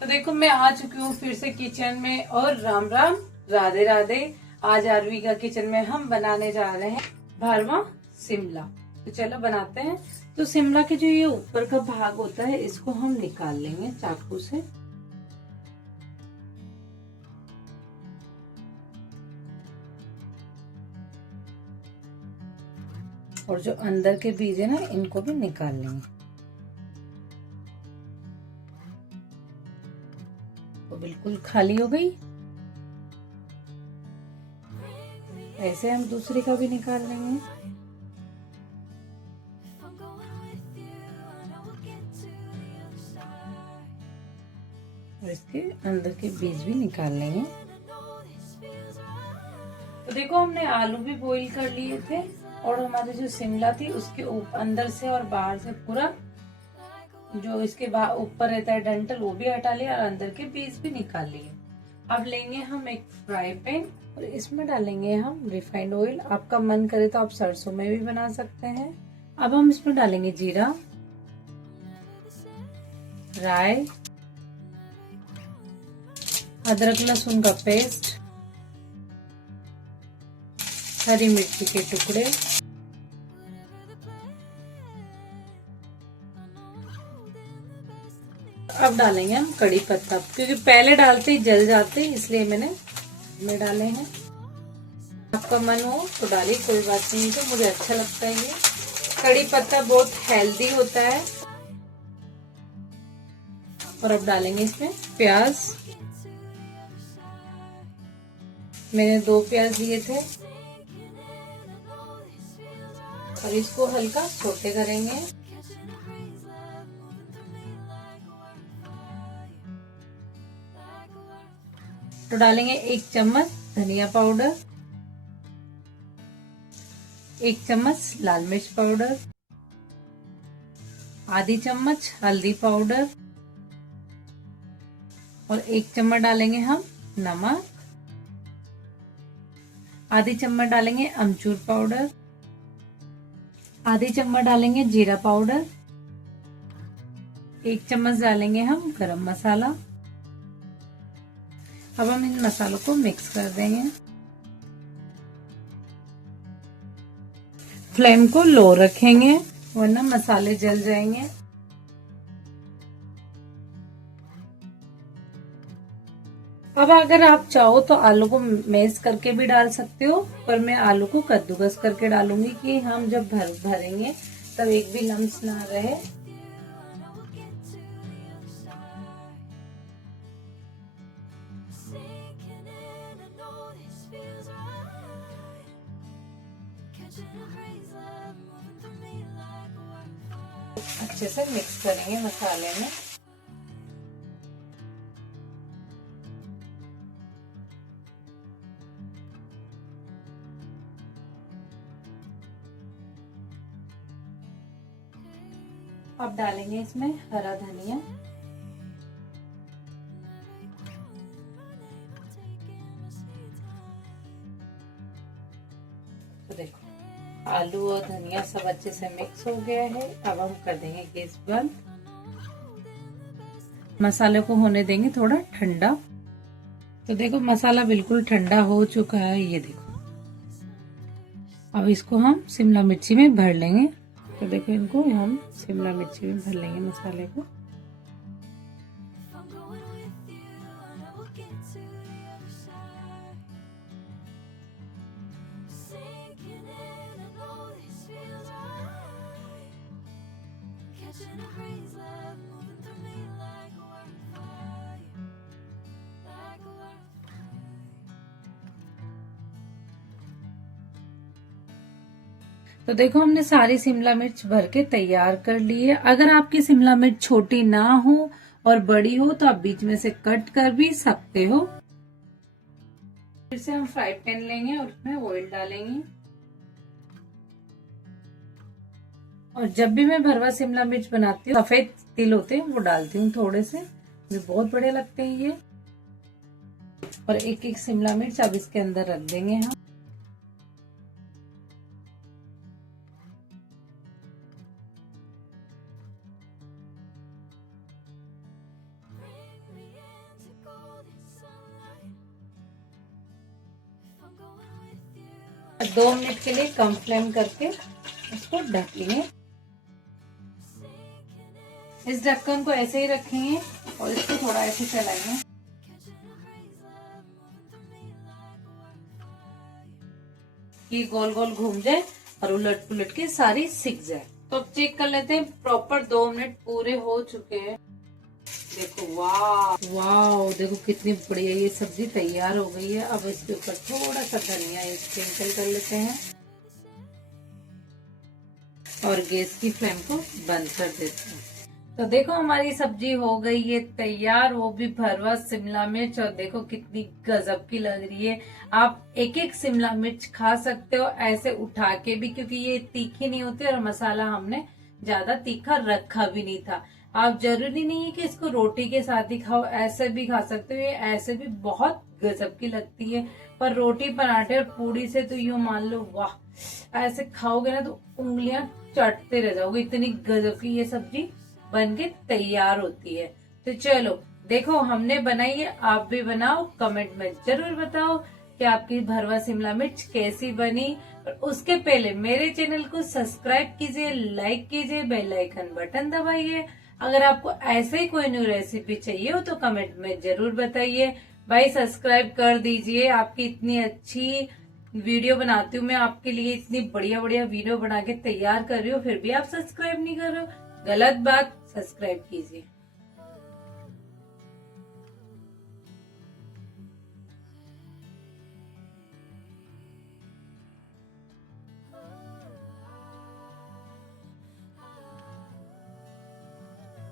तो देखो मैं आ चुकी हूँ फिर से किचन में, और राम राम राधे राधे। आज आरवी का किचन में हम बनाने जा रहे हैं भरवा शिमला। तो चलो बनाते हैं। तो शिमला के जो ये ऊपर का भाग होता है इसको हम निकाल लेंगे चाकू से। और जो अंदर के बीज है ना इनको भी निकाल लेंगे। तो बिल्कुल खाली हो गई। ऐसे हम दूसरे का भी निकाल लेंगे। और इसके अंदर के बीज भी निकाल लेंगे। तो देखो हमने आलू भी बॉईल कर लिए थे, और हमारी जो शिमला थी उसके अंदर से और बाहर से पूरा जो इसके ऊपर रहता है डंठल वो भी हटा लिया, और अंदर के बीज भी निकाल लिए। अब लेंगे हम एक फ्राई पैन, और इसमें डालेंगे हम रिफाइंड ऑयल। आपका मन करे तो आप सरसों में भी बना सकते हैं। अब हम इसमें डालेंगे जीरा, राई, अदरक लहसुन का पेस्ट, हरी मिर्ची के टुकड़े, अब डालेंगे हम कड़ी पत्ता, क्योंकि पहले डालते ही जल जाते इसलिए मैंने डाले हैं। आपका मन हो तो डालिए, कोई बात नहीं। तो मुझे अच्छा लगता है ये कड़ी पत्ता, बहुत हेल्दी होता है। और अब डालेंगे इसमें प्याज। मैंने 2 प्याज लिए थे, और इसको हल्का सौटे करेंगे। तो डालेंगे 1 चम्मच धनिया पाउडर, 1 चम्मच लाल मिर्च पाउडर, आधी चम्मच हल्दी पाउडर, और 1 चम्मच डालेंगे हम नमक, आधी चम्मच डालेंगे अमचूर पाउडर, आधी चम्मच डालेंगे जीरा पाउडर, 1 चम्मच डालेंगे हम गरम मसाला। अब हम इन मसालों को मिक्स कर देंगे। फ्लेम को लो रखेंगे वरना मसाले जल जाएंगे। अब अगर आप चाहो तो आलू को मैश करके भी डाल सकते हो, पर मैं आलू को कद्दूकस करके डालूंगी कि हम जब भरेंगे तब एक भी लम्स ना रहे। अच्छे से मिक्स करेंगे मसाले में। अब डालेंगे इसमें हरा धनिया, तो देखो आलू और धनिया सब अच्छे से मिक्स हो गया है। अब हम कर देंगे गैस बंद। मसाले को होने देंगे थोड़ा ठंडा। तो देखो मसाला बिल्कुल ठंडा हो चुका है, ये देखो। अब इसको हम शिमला मिर्ची में भर लेंगे। तो देखो इनको हम शिमला मिर्ची में भर लेंगे मसाले को। तो देखो हमने सारी शिमला मिर्च भर के तैयार कर ली है। अगर आपकी शिमला मिर्च छोटी ना हो और बड़ी हो तो आप बीच में से कट कर भी सकते हो। फिर से हम फ्राई पैन लेंगे और उसमें ऑयल डालेंगे। और जब भी मैं भरवा शिमला मिर्च बनाती हूँ सफेद तिल होते हैं वो डालती हूँ थोड़े से, मुझे बहुत बढ़िया लगते हैं ये। और एक एक शिमला मिर्च अब इसके अंदर रख देंगे हम। 2 मिनट के लिए कम फ्लेम करके इसको ढक लेंगे। इस ढक्कन को ऐसे ही रखेंगे और इसको थोड़ा ऐसे चलाएंगे। ये गोल गोल घूम जाए और उलट पुलट के सारी सिक जाए। तो अब चेक कर लेते हैं, प्रॉपर 2 मिनट पूरे हो चुके हैं। देखो वाह वाह, देखो कितनी बढ़िया ये सब्जी तैयार हो गई है। अब इसके ऊपर थोड़ा सा धनिया स्प्रिंकल कर लेते हैं और गैस की फ्लेम को बंद कर देते हैं। तो देखो हमारी सब्जी हो गई है तैयार, वो भी भरवा शिमला मिर्च, और देखो कितनी गजब की लग रही है। आप एक एक शिमला मिर्च खा सकते हो ऐसे उठा के भी, क्योंकि ये तीखी नहीं होती और मसाला हमने ज्यादा तीखा रखा भी नहीं था। आप जरूरी नहीं है कि इसको रोटी के साथ ही खाओ, ऐसे भी खा सकते हो। ये ऐसे भी बहुत गजब की लगती है, पर रोटी पराठे और पूड़ी से तो यूं मान लो वाह, ऐसे खाओगे ना तो उंगलियां चाटते रह जाओगे, इतनी गजब की ये सब्जी बन के तैयार होती है। तो चलो देखो हमने बनाई है, आप भी बनाओ, कमेंट में जरूर बताओ कि आपकी भरवा शिमला मिर्च कैसी बनी। और उसके पहले मेरे चैनल को सब्सक्राइब कीजिए, लाइक कीजिए, बेल आइकन बटन दबाइए। अगर आपको ऐसे ही कोई न्यू रेसिपी चाहिए हो तो कमेंट में जरूर बताइए। भाई सब्सक्राइब कर दीजिए, आपकी इतनी अच्छी वीडियो बनाती हूँ मैं आपके लिए, इतनी बढ़िया बढ़िया वीडियो बना के तैयार कर रही हूँ, फिर भी आप सब्सक्राइब नहीं कर रहे हो, गलत बात। सब्सक्राइब कीजिए।